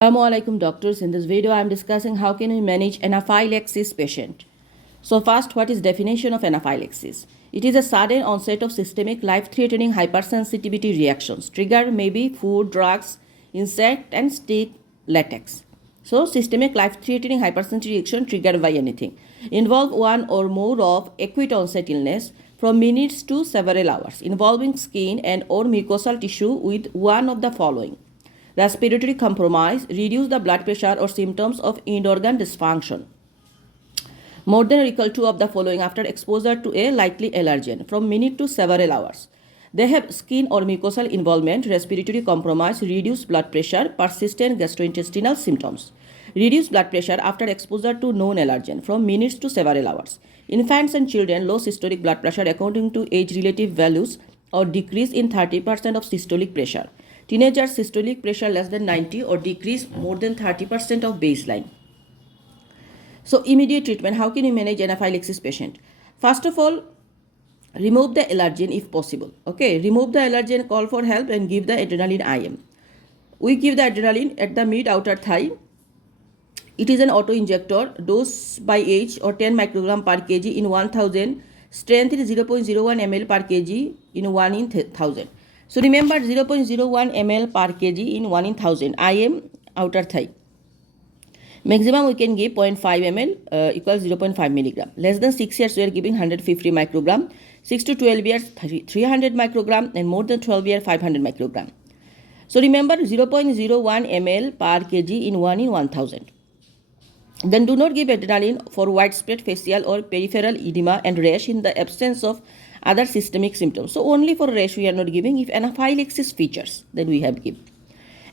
Assalamualaikum doctors. In this video I am discussing how can we manage anaphylaxis patient. So first, what is definition of anaphylaxis? It is a sudden onset of systemic life-threatening hypersensitivity reactions. Trigger may be food, drugs, insect and stick, latex. So systemic life-threatening hypersensitivity reaction triggered by anything. Involve one or more of acute onset illness from minutes to several hours, involving skin and or mucosal tissue with one of the following: respiratory compromise, reduce the blood pressure or symptoms of end organ dysfunction. More than or equal to of the following after exposure to a likely allergen from minute to several hours. They have skin or mucosal involvement, respiratory compromise, reduced blood pressure, persistent gastrointestinal symptoms. Reduced blood pressure after exposure to known allergen from minutes to several hours. Infants and children, low systolic blood pressure according to age relative values or decrease in 30% of systolic pressure. Teenagers, systolic pressure less than 90 or decrease more than 30% of baseline. So immediate treatment, how can you manage anaphylaxis patient? First of all, remove the allergen if possible. Okay, remove the allergen, call for help and give the adrenaline IM. We give the adrenaline at the mid outer thigh. It is an auto injector, dose by age or 10 microgram per kg in 1000, strength is 0.01 ml per kg in 1 in 1000. So remember 0.01 ml per kg in 1 in 1000 IM outer thigh. Maximum we can give 0.5 ml equals 0.5 milligram. Less than 6 years we are giving 150 microgram. 6 to 12 years 300 microgram and more than 12 years 500 microgram. So remember 0.01 ml per kg in 1 in 1000. Then do not give adrenaline for widespread facial or peripheral edema and rash in the absence of other systemic symptoms. So only for rash we are not giving. If anaphylaxis features, then we have give.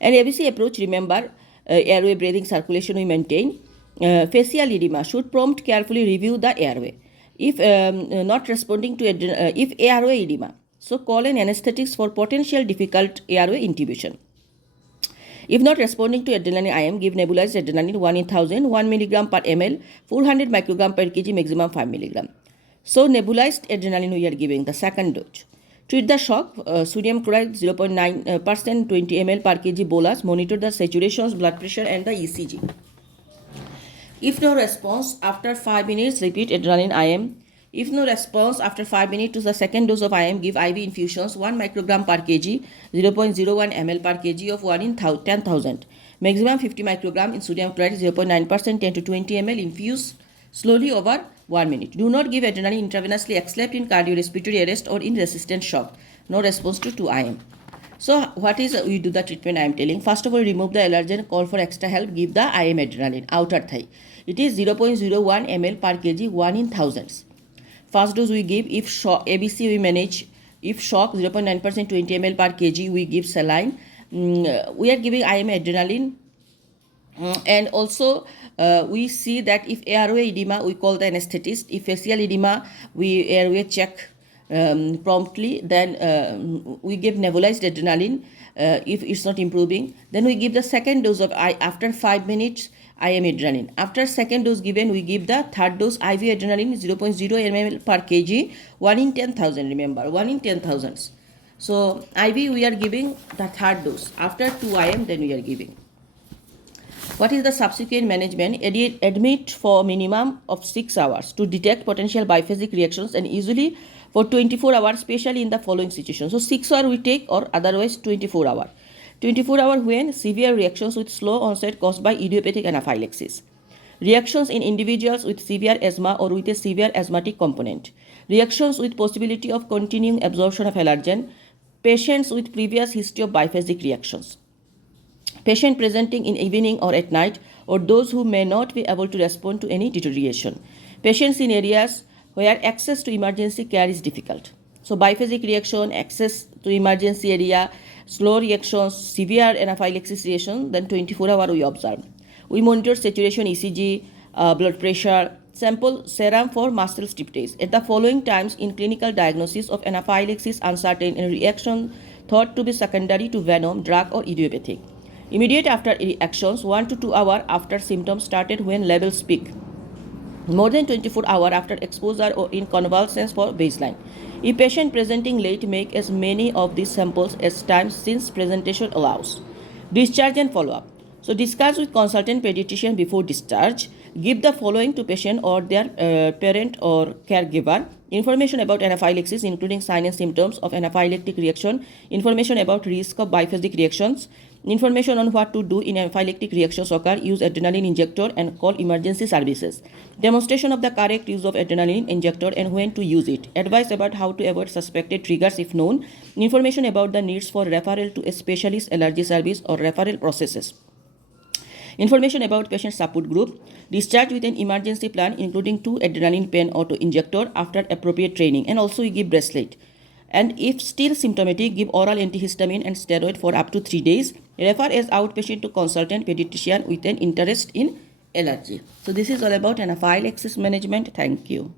And ABC approach, remember airway breathing circulation we maintain. Facial edema should prompt carefully review the airway. If not responding to if airway edema, so call an anesthetics for potential difficult airway intubation. If not responding to adrenaline IM, give nebulized adrenaline 1 in 1000, 1 milligram per ml, 400 microgram per kg, maximum 5 milligram. So nebulized adrenaline we are giving the second dose. Treat the shock, sodium chloride 0.9%, 20 ml per kg bolus. Monitor the saturations, blood pressure and the ECG. If no response after 5 minutes, repeat adrenaline IM. If no response after 5 minutes to the second dose of IM, give IV infusions 1 microgram per kg, 0.01 ml per kg of 1 in 10,000. Maximum 50 microgram in sodium chloride 0.9%, 10 to 20 ml. Infuse slowly over 1 minute. Do not give adrenaline intravenously except in cardiorespiratory arrest or in resistant shock. No response to 2 IM. So what is we do the treatment I am telling? First of all, remove the allergen, call for extra help, give the IM adrenaline, outer thigh. It is 0.01 ml per kg, 1 in thousands. First dose we give. If shock, ABC we manage. If shock 0.9%, 20 ml per kg, we give saline. We are giving IM adrenaline. And also we see that if airway edema, we call the anesthetist. If facial edema, we airway check promptly. Then we give nebulized adrenaline. If it's not improving, then we give the second dose of after 5 minutes IM adrenaline. After second dose given, we give the third dose IV adrenaline 0.0 ml per kg, 1 in 10,000. Remember 1 in 10,000. So IV we are giving the third dose. After 2 IM, then we are giving. What is the subsequent management? Admit for minimum of 6 hours to detect potential biphasic reactions and usually for 24 hours, especially in the following situation. So 6 hours we take or otherwise 24 hours. 24 hours when severe reactions with slow onset caused by idiopathic anaphylaxis. Reactions in individuals with severe asthma or with a severe asthmatic component. Reactions with possibility of continuing absorption of allergen. Patients with previous history of biphasic reactions. Patient presenting in evening or at night, or those who may not be able to respond to any deterioration. Patients in areas where access to emergency care is difficult. So biphasic reaction, access to emergency area, slow reactions, severe anaphylaxis reaction, then 24 hours we observe. We monitor saturation, ECG, blood pressure, sample serum for muscle stiffness. At the following times in clinical diagnosis of anaphylaxis uncertain and reaction thought to be secondary to venom, drug or idiopathic. Immediate after reactions, 1 to 2 hours after symptoms started when levels peak. More than 24 hours after exposure or in convalescence for baseline. If patient presenting late, make as many of these samples as time since presentation allows. Discharge and follow-up. So discuss with consultant pediatrician before discharge. Give the following to patient or their parent or caregiver. Information about anaphylaxis, including signs and symptoms of anaphylactic reaction. Information about risk of biphasic reactions. Information on what to do in anaphylactic reactions occur. Use adrenaline injector and call emergency services. Demonstration of the correct use of adrenaline injector and when to use it. Advice about how to avoid suspected triggers if known. Information about the needs for referral to a specialist allergy service or referral processes. Information about patient support group. Discharge with an emergency plan including 2 adrenaline pen auto injector after appropriate training, and also we give bracelet. And if still symptomatic, give oral antihistamine and steroid for up to 3 days. Refer as outpatient to consultant pediatrician with an interest in allergy. So this is all about anaphylaxis management. Thank you.